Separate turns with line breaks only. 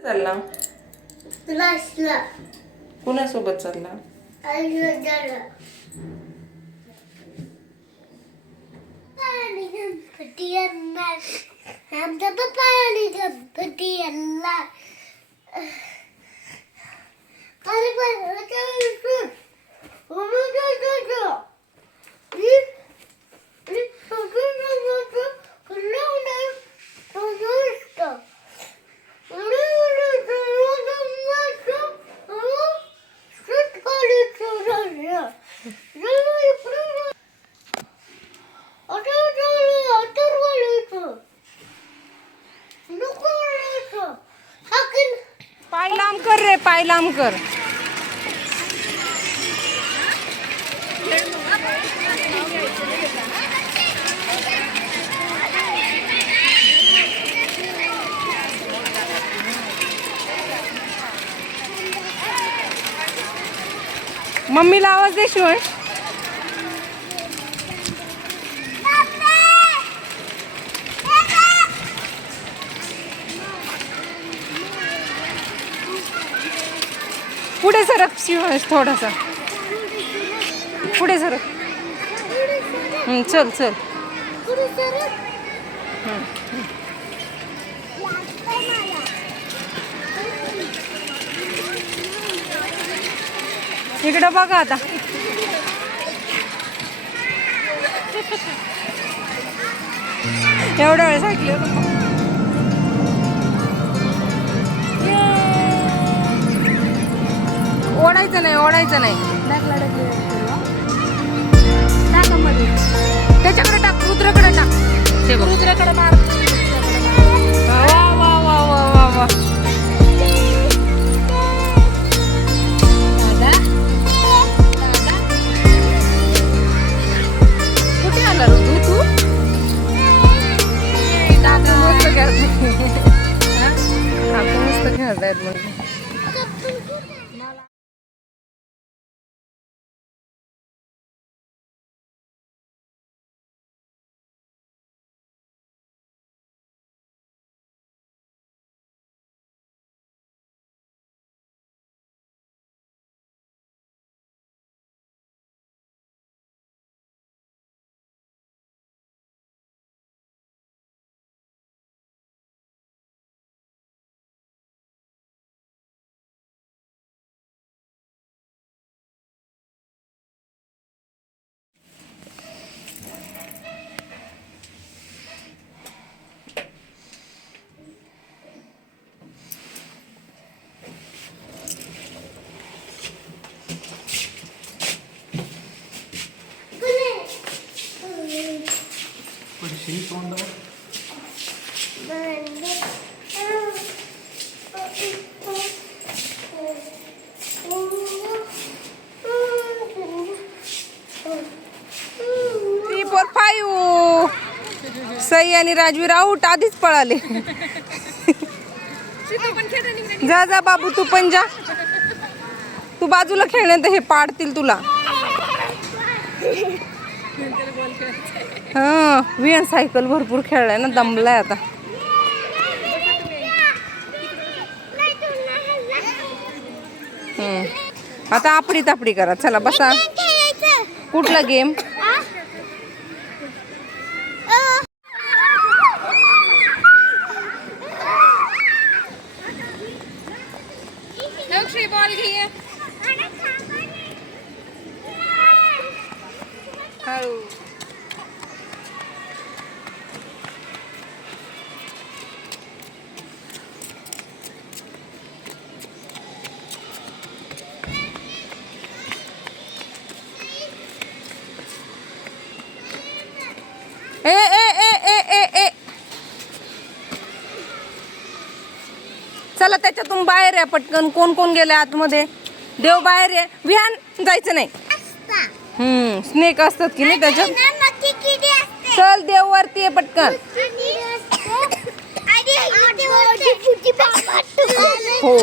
चालला
क्लासला
कुणासोबत चालला
अयोध्याला आणि गणपती येणार आमचा पप्पा आणि गणपती येणार
लांब कर रे पाय लांब कर. मम्मीला आवाज दे शिवाय. पुढे सरक शिवांश थोडासा. पुढे सरक. हं, चल चल. इकडं बघा आता. एवढ्या वेळेस ऐकलं. ओढायचं नाही ओढायचं नाही. त्याच्याकडे टाक रुद्राकडे टाक. रुद्राकडे मार. सई आणि राजवीर आऊट आधीच पळाले. जा जा बाबू तू पण जा. तू बाजूला खेळण्यात हे पाडतील तुला. हा विण सायकल भरपूर खेळलाय ना दमलाय आता. आता आपडी तापडी करा. चला बसा. कुठला गेम हळू ए ए ए ए ए ए. चला त्याच्यातून बाहेर आहे पटकन. कोण कोण गेले आतमध्ये? देव बाहेर आहे विहान जायचं नाही. हम्म स्नेक असतात की नाही त्याच्यात? चल देव वरती आहे पटकन. हो.